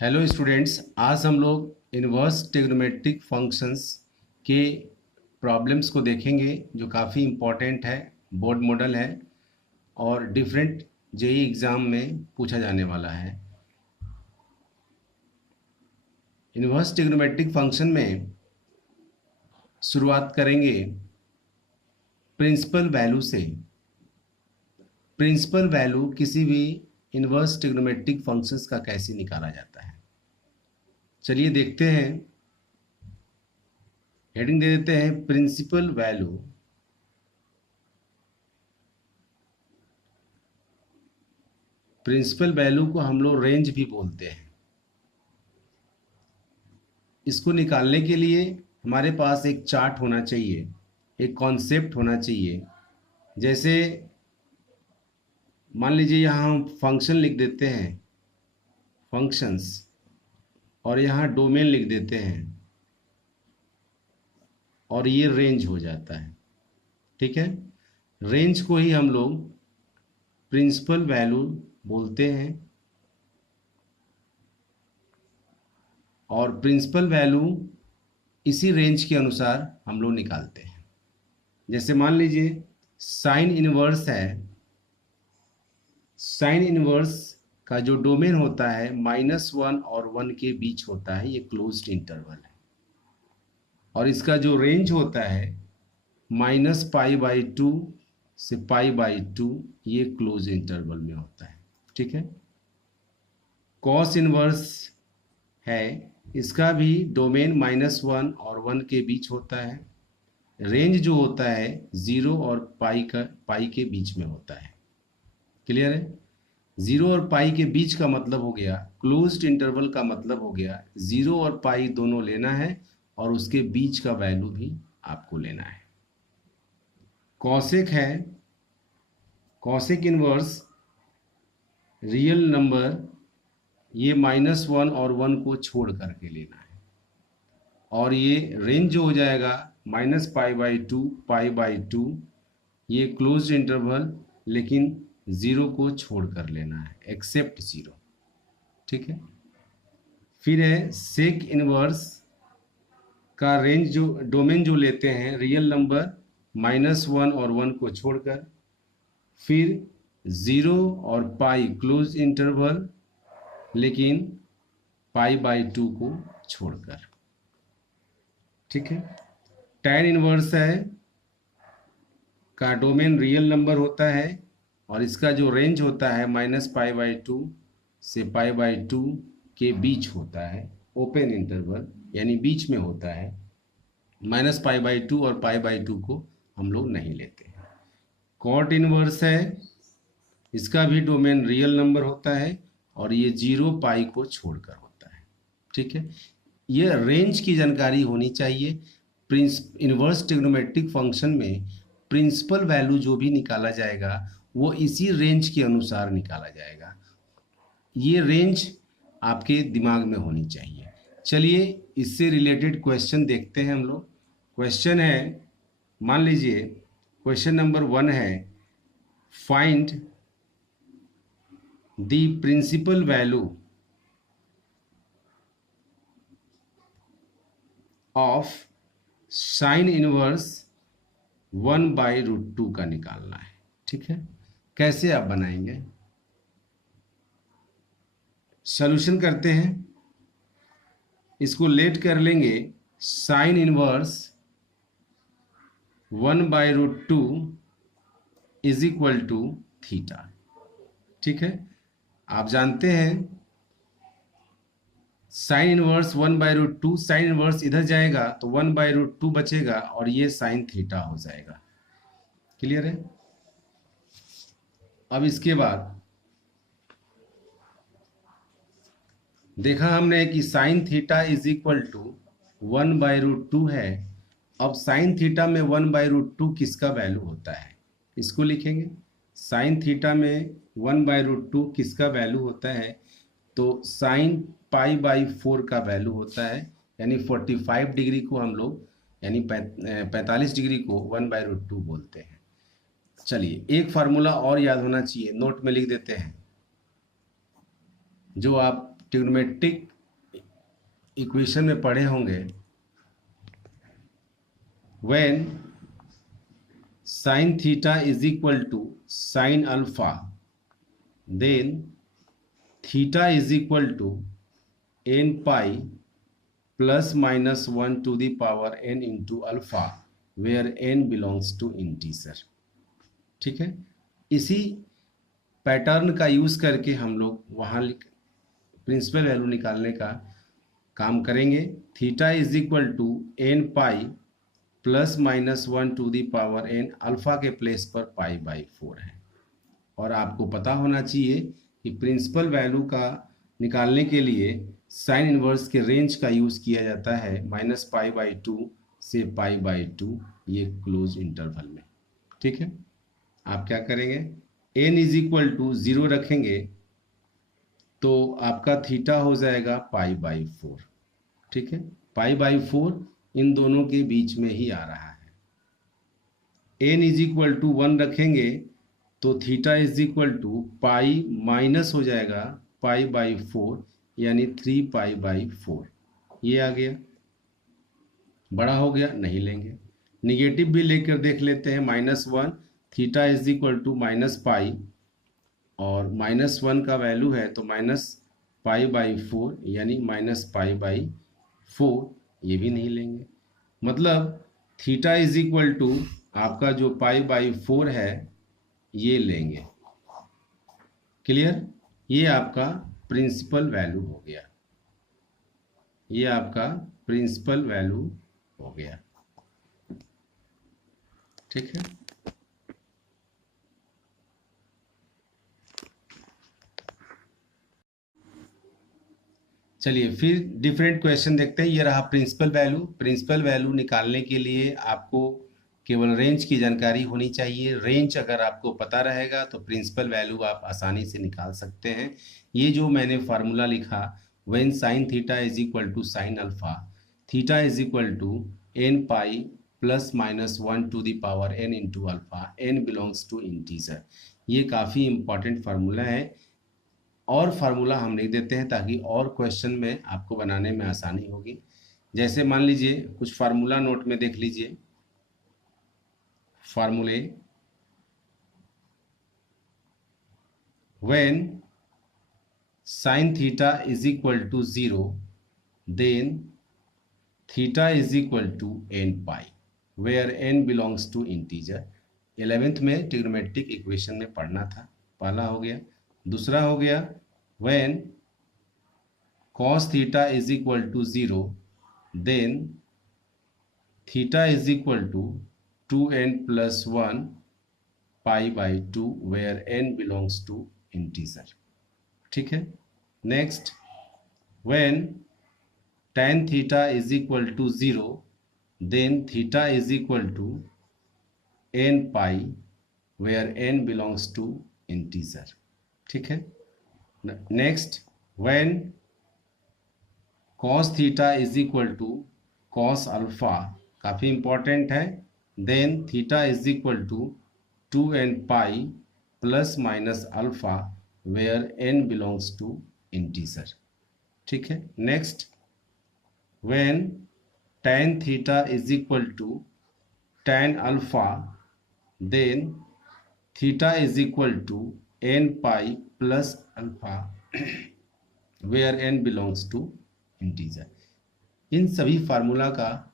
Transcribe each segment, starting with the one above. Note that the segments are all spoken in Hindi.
हेलो स्टूडेंट्स, आज हम लोग इनवर्स ट्रिग्नोमेट्रिक फंक्शंस के प्रॉब्लम्स को देखेंगे जो काफ़ी इम्पोर्टेंट है, बोर्ड मॉडल है और डिफरेंट जेई एग्ज़ाम में पूछा जाने वाला है। इनवर्स ट्रिग्नोमेट्रिक फंक्शन में शुरुआत करेंगे प्रिंसिपल वैल्यू से। प्रिंसिपल वैल्यू किसी भी इनवर्स ट्रिग्नोमेट्रिक फंक्शंस का कैसे निकाला जाता है, चलिए देखते हैं। हेडिंग दे देते हैं प्रिंसिपल वैल्यू। प्रिंसिपल वैल्यू को हम लोग रेंज भी बोलते हैं। इसको निकालने के लिए हमारे पास एक चार्ट होना चाहिए, एक कॉन्सेप्ट होना चाहिए। जैसे मान लीजिए यहाँ हम फंक्शन लिख देते हैं, फंक्शंस, और यहाँ डोमेन लिख देते हैं और ये रेंज हो जाता है। ठीक है, रेंज को ही हम लोग प्रिंसिपल वैल्यू बोलते हैं और प्रिंसिपल वैल्यू इसी रेंज के अनुसार हम लोग निकालते हैं। जैसे मान लीजिए साइन इनवर्स है, साइन इनवर्स का जो डोमेन होता है -1 और 1 के बीच होता है, ये क्लोज्ड इंटरवल है। और इसका जो रेंज होता है -π/2 से π/2, ये क्लोज इंटरवल में होता है। ठीक है, कॉस इनवर्स है, इसका भी डोमेन -1 और 1 के बीच होता है। रेंज जो होता है 0 और पाई के बीच में होता है। क्लियर है, 0 और पाई के बीच का मतलब हो गया, क्लोज्ड इंटरवल का मतलब हो गया 0 और पाई दोनों लेना है और उसके बीच का वैल्यू भी आपको लेना है। कॉसेक है, कॉसेक इनवर्स रियल नंबर, ये -1 और 1 को छोड़ करके लेना है। और ये रेंज जो हो जाएगा -π/2 π/2, ये क्लोज्ड इंटरवल लेकिन 0 को छोड़ कर लेना है, एक्सेप्ट 0। ठीक है, फिर है सेक इनवर्स का रेंज जो डोमेन जो लेते हैं रियल नंबर -1 और 1 को छोड़कर, फिर 0 और पाई क्लोज इंटरवल लेकिन π/2 को छोड़कर। ठीक है, tan इनवर्स है का डोमेन रियल नंबर होता है और इसका जो रेंज होता है -π/2 से π/2 के बीच होता है, ओपन इंटरवल यानी बीच में होता है। -π/2 और π/2 को हम लोग नहीं लेते। कॉट इनवर्स है, इसका भी डोमेन रियल नंबर होता है और ये 0 पाई को छोड़कर होता है। ठीक है, ये रेंज की जानकारी होनी चाहिए। इनवर्स ट्रिग्नोमेट्रिक फंक्शन में प्रिंसिपल वैल्यू जो भी निकाला जाएगा वो इसी रेंज के अनुसार निकाला जाएगा। ये रेंज आपके दिमाग में होनी चाहिए। चलिए इससे रिलेटेड क्वेश्चन देखते हैं हम लोग। क्वेश्चन है, मान लीजिए क्वेश्चन नंबर 1 है, find the principal value of sine inverse 1/√2 का निकालना है। ठीक है, कैसे आप बनाएंगे, सॉल्यूशन करते हैं। इसको लेट कर लेंगे sine inverse 1/√2 is equal to theta. ठीक है, आप जानते हैं साइन इनवर्स 1/√2, साइन इनवर्स इधर जाएगा तो 1/√2 बचेगा और ये साइन थीटा हो जाएगा। क्लियर है, अब इसके बाद देखा हमने कि sine theta is equal to 1/√2 है। अब साइन थीटा में 1/√2 किसका वैल्यू होता है, इसको लिखेंगे। साइन थीटा में 1/√2 किसका वैल्यू होता है, तो साइन π/4 का वैल्यू होता है, यानी 45 डिग्री को हम लोग, यानी 45 डिग्री को 1/√2 बोलते हैं। चलिए एक फार्मूला और याद होना चाहिए, नोट में लिख देते हैं, जो आप ट्रिग्नोमेट्रिक इक्वेशन में पढ़े होंगे, when sin theta is equal to sin alpha, then theta is equal to n pi plus minus 1 to the power n into alpha, where n belongs to integer। ठीक है, इसी पैटर्न का यूज करके हम लोग वहाँ प्रिंसिपल वैल्यू निकालने का काम करेंगे। Theta is equal to n pi plus minus 1 to the power n, alpha के प्लेस पर π/4 है। और आपको पता होना चाहिए कि प्रिंसिपल वैल्यू का निकालने के लिए साइन इनवर्स के रेंज का यूज़ किया जाता है -π/2 से π/2, ये क्लोज इंटरवल में। ठीक है, आप क्या करेंगे, n इज इक्वल टू 0 रखेंगे तो आपका थीटा हो जाएगा π/4। ठीक है, π/4 इन दोनों के बीच में ही आ रहा है। n इज इक्वल टू 1 रखेंगे तो theta is equal to pi minus हो जाएगा π/4, यानी 3π/4। ये आ गया, बड़ा हो गया, नहीं लेंगे। निगेटिव भी लेकर देख लेते हैं, -1, थीटा इज इक्वल टू -π, और -1 का वैल्यू है तो -π/4, यानी -π/4, ये भी नहीं लेंगे। मतलब थीटा इज इक्वल टू आपका जो π/4 है ये लेंगे। क्लियर, ये आपका प्रिंसिपल वैल्यू हो गया, ये आपका प्रिंसिपल वैल्यू हो गया। ठीक है, चलिए फिर डिफरेंट क्वेश्चन देखते हैं। ये रहा प्रिंसिपल वैल्यू। प्रिंसिपल वैल्यू निकालने के लिए आपको केवल रेंज की जानकारी होनी चाहिए। रेंज अगर आपको पता रहेगा तो प्रिंसिपल वैल्यू आप आसानी से निकाल सकते हैं। ये जो मैंने फार्मूला लिखा, when sine theta is equal to sine alpha, theta is equal to n pi plus minus 1 to the power n into alpha, n belongs to integer. ये काफ़ी इंपॉर्टेंट फार्मूला है, और फार्मूला हम लिख देते हैं ताकि और क्वेश्चन में आपको बनाने में आसानी होगी। जैसे मान लीजिए कुछ फार्मूला नोट में देख लीजिए, फार्मूले, when sine theta is equal to 0 then theta is equal to n pi, where n belongs to integer. 11th में ट्रिग्नोमेट्रिक इक्वेशन में पढ़ना था, पहला हो गया। दूसरा हो गया, when cos theta is equal to 0 then theta is equal to 2n plus 1 π/2, where n belongs to integer. ठीक है, next, when tan theta is equal to 0 then theta is equal to n pi, where n belongs to integer. ठीक है, next, when cos theta is equal to cos alpha, काफ़ी इंपॉर्टेंट है, then theta is equal to 2n pi plus minus alpha, where n belongs to integer. ठीक है, next, when tan theta is equal to tan alpha, then theta is equal to n pi plus alpha, where n belongs to integer. इन सभी फार्मूला का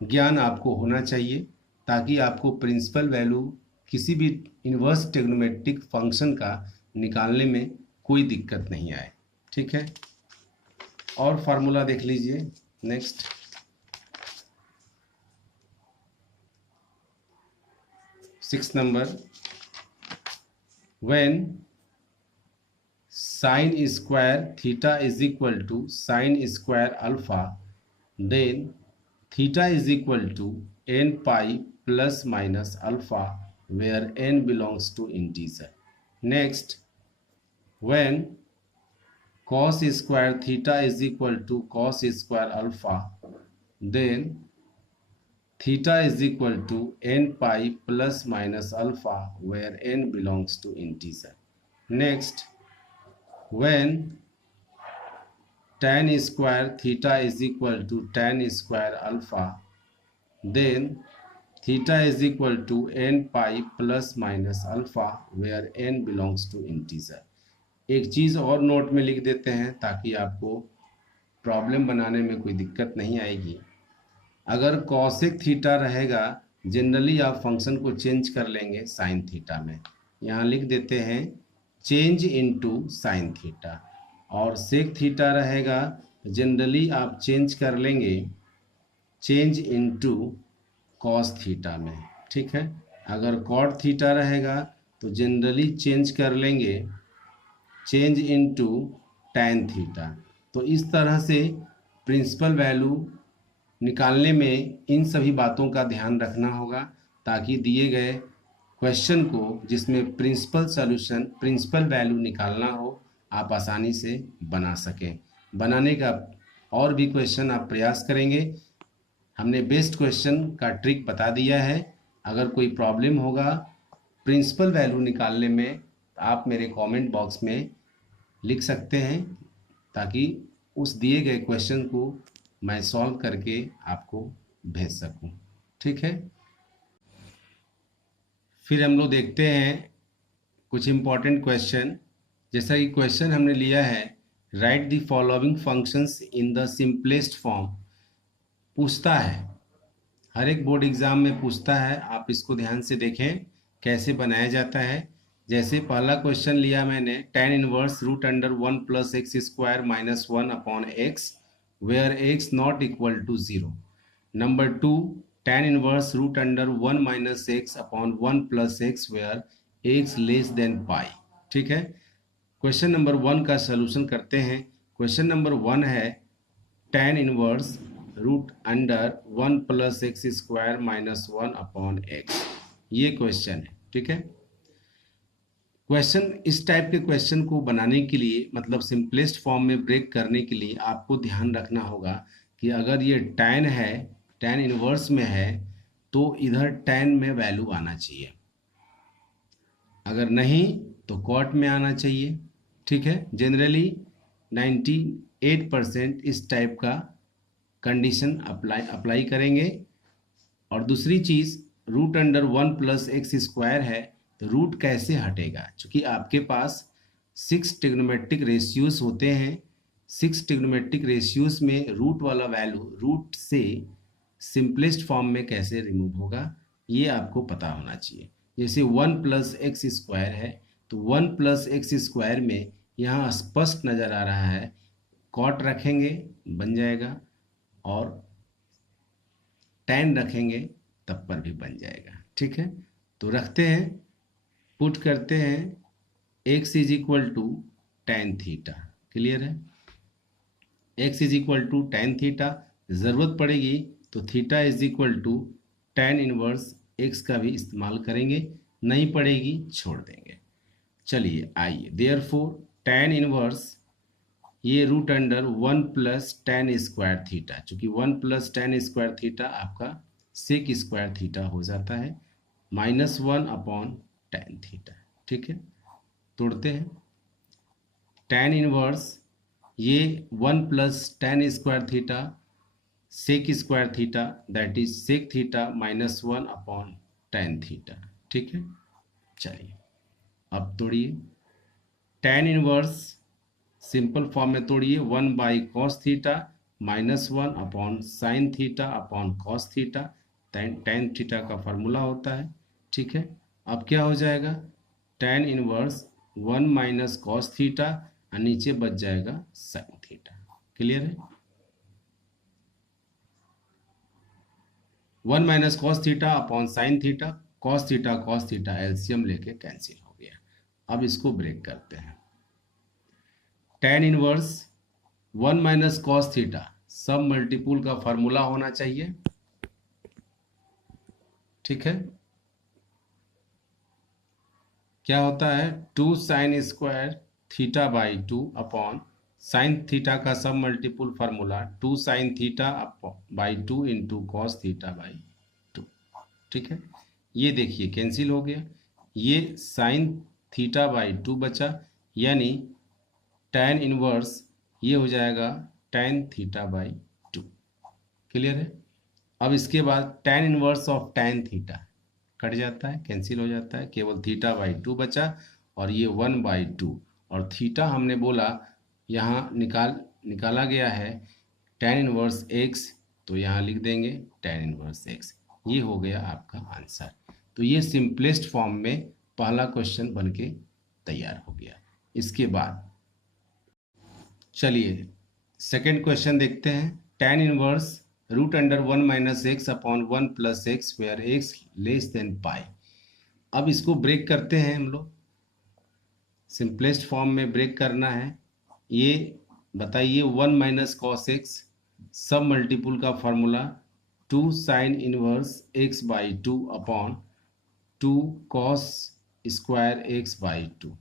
ज्ञान आपको होना चाहिए ताकि आपको प्रिंसिपल वैल्यू किसी भी इनवर्स ट्रिग्नोमेट्रिक फंक्शन का निकालने में कोई दिक्कत नहीं आए। ठीक है, और फार्मूला देख लीजिए। Next, 6 number, when sine square theta is equal to sine square alpha, then theta is equal to n pi plus minus alpha, where n belongs to integer. Next, when cos square theta is equal to cos square alpha, then theta is equal to n pi plus minus alpha, where n belongs to integer. Next, when tan square theta is equal to tan square alpha, then theta is equal to n pi plus minus alpha where n belongs to integer। एक चीज़ और नोट में लिख देते हैं ताकि आपको प्रॉब्लम बनाने में कोई दिक्कत नहीं आएगी। अगर कॉसेक थीटा रहेगा, जनरली आप फंक्शन को चेंज कर लेंगे साइन थीटा में। यहाँ लिख देते हैं चेंज इनटू साइन थीटा, और सेक थीटा रहेगा जनरली आप चेंज कर लेंगे चेंज इनटू कॉस थीटा में, ठीक है। अगर कॉट थीटा रहेगा तो जनरली चेंज कर लेंगे चेंज इनटू टैन थीटा। तो इस तरह से प्रिंसिपल वैल्यू निकालने में इन सभी बातों का ध्यान रखना होगा ताकि दिए गए क्वेश्चन को जिसमें प्रिंसिपल वैल्यू निकालना हो आप आसानी से बना सकें। बनाने का और भी क्वेश्चन आप प्रयास करेंगे। हमने बेस्ट क्वेश्चन का ट्रिक बता दिया है। अगर कोई प्रॉब्लम होगा प्रिंसिपल वैल्यू निकालने में आप मेरे कमेंट बॉक्स में लिख सकते हैं ताकि उस दिए गए क्वेश्चन को मैं सॉल्व करके आपको भेज सकूं, ठीक है। फिर हम लोग देखते हैं कुछ इम्पॉर्टेंट क्वेश्चन। जैसा कि क्वेश्चन हमने लिया है right the following functions in the simplest form. पूछता है, हर एक बोर्ड एग्जाम में पूछता है, आप इसको ध्यान से देखें कैसे बनाया जाता है। जैसे पहला क्वेश्चन लिया मैंने tan inverse root under 1 plus x square minus 1 upon X where X not equal to 0। Number 2 tan inverse root under 1 minus X upon 1 plus X where X less than pi, ठीक है। क्वेश्चन नंबर 1 का सलूशन करते हैं। क्वेश्चन नंबर 1 है tan inverse root under 1 plus x square minus 1 upon x, ये क्वेश्चन है, ठीक है। क्वेश्चन इस टाइप के क्वेश्चन को बनाने के लिए मतलब सिंपलेस्ट फॉर्म में ब्रेक करने के लिए आपको ध्यान रखना होगा कि अगर ये tan है, tan इनवर्स में है तो इधर tan में वैल्यू आना चाहिए, अगर नहीं तो cot में आना चाहिए, ठीक है। जनरली 98% इस टाइप का कंडीशन अप्लाई करेंगे। और दूसरी चीज़ root under 1 plus x square है तो रूट कैसे हटेगा, क्योंकि आपके पास 6 ट्रिग्नोमेट्रिक रेशियोज होते हैं। 6 ट्रिग्नोमेट्रिक रेशियोज में रूट वाला वैल्यू रूट से सिंपलेस्ट फॉर्म में कैसे रिमूव होगा ये आपको पता होना चाहिए। जैसे 1 प्लस एक्स स्क्वायर है तो 1 प्लस एक्स स्क्वायर में यहाँ स्पष्ट नज़र आ रहा है कॉट रखेंगे बन जाएगा और tan रखेंगे तब पर भी बन जाएगा, ठीक है। तो रखते हैं, पुट करते हैं x is equal to tan theta, clear है। x is equal to tan theta, ज़रूरत पड़ेगी तो theta is equal to tan inverse x का भी इस्तेमाल करेंगे, नहीं पड़ेगी छोड़ देंगे। चलिए आइए, देयरफॉर tan इनवर्स ये root under 1 plus tan square theta, चूँकि 1 प्लस tan स्क्वायर थीटा आपका सेक स्क्वायर थीटा हो जाता है माइनस 1 अपॉन tan थीटा, ठीक है। तोड़ते हैं tan इनवर्स ये 1 plus tan square theta sec square theta that is sec theta minus 1 upon tan theta, ठीक है। चलिए अब तोड़िए tan इनवर्स सिंपल फॉर्म में तोड़िए 1 by cos theta minus 1 upon sine theta upon cos theta, tan theta का फार्मूला होता है, ठीक है। अब क्या हो जाएगा tan inverse 1 minus cos theta और नीचे बच जाएगा साइन थीटा, क्लियर है। 1 minus cos theta upon sine theta, cos theta LCM लेके कैंसिल हो गया। अब इसको ब्रेक करते हैं। tan inverse 1 minus cos theta सब मल्टीपुल का फार्मूला होना चाहिए, ठीक है। क्या होता है 2 sign square theta by 2 upon sine theta का सब multiple formula 2 sine theta by 2 into cos theta by 2, ठीक है। ये देखिए कैंसिल हो गया, ये साइन थीटा बाई 2 बचा, यानी tan इनवर्स ये हो जाएगा tan थीटा बाई 2। क्लियर है। अब इसके बाद tan inverse of tan theta cut जाता है, कैंसिल हो जाता है, केवल थीटा बाई 2 बचा और ये 1/2 और थीटा हमने बोला यहाँ निकाला गया है tan इनवर्स x, तो यहाँ लिख देंगे tan इनवर्स x। ये हो गया आपका आंसर। तो ये सिंपलेस्ट फॉर्म में पहला क्वेश्चन बन के तैयार हो गया। इसके बाद चलिए सेकंड क्वेश्चन देखते हैं। tan inverse root under 1-x/1 + x where x less than pi. अब इसको ब्रेक करते हैं हम लोग, सिंपलेस्ट फॉर्म में ब्रेक करना है। ये बताइए 1 - cos x सब मल्टीपुल का formula 2 sin inverse x/2 upon 2 cos square x/2।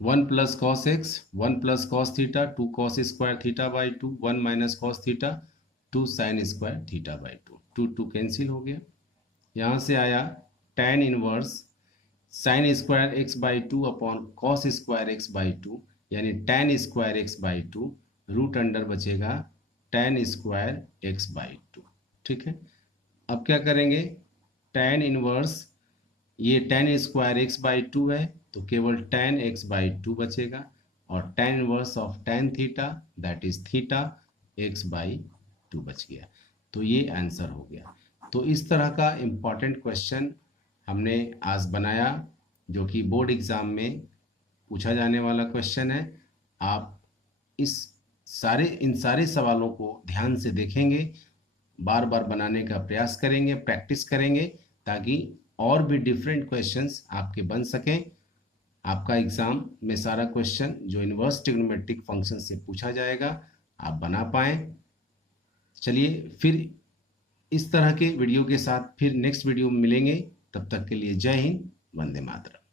1 + cos x 1 + cos theta 2 cos square थीटा/2 1 - cos थीटा 2 sin स्क्वायर थीटा/2। 2 2 कैंसिल हो गया। यहाँ से आया tan inverse sin square x/2 upon cos square x/2 यानी tan square x/2 root under बचेगा tan स्क्वायर x/2। ठीक है। अब क्या करेंगे, tan इनवर्स ये tan स्क्वायर x/2 है तो केवल tan x/2 बचेगा और tan inverse of tan theta that is theta x/2 बच गया। तो ये आंसर हो गया। तो इस तरह का इम्पॉर्टेंट क्वेश्चन हमने आज बनाया जो कि बोर्ड एग्ज़ाम में पूछा जाने वाला क्वेश्चन है। आप इन सारे सवालों को ध्यान से देखेंगे, बार बार बनाने का प्रयास करेंगे, प्रैक्टिस करेंगे ताकि और भी डिफरेंट क्वेश्चंस आपके बन सकें। आपका एग्ज़ाम में सारा क्वेश्चन जो इन्वर्स ट्रिग्नोमेट्रिक फंक्शन से पूछा जाएगा आप बना पाएँ। चलिए फिर इस तरह के वीडियो के साथ फिर नेक्स्ट वीडियो में मिलेंगे। तब तक के लिए जय हिंद, वंदे मातरम।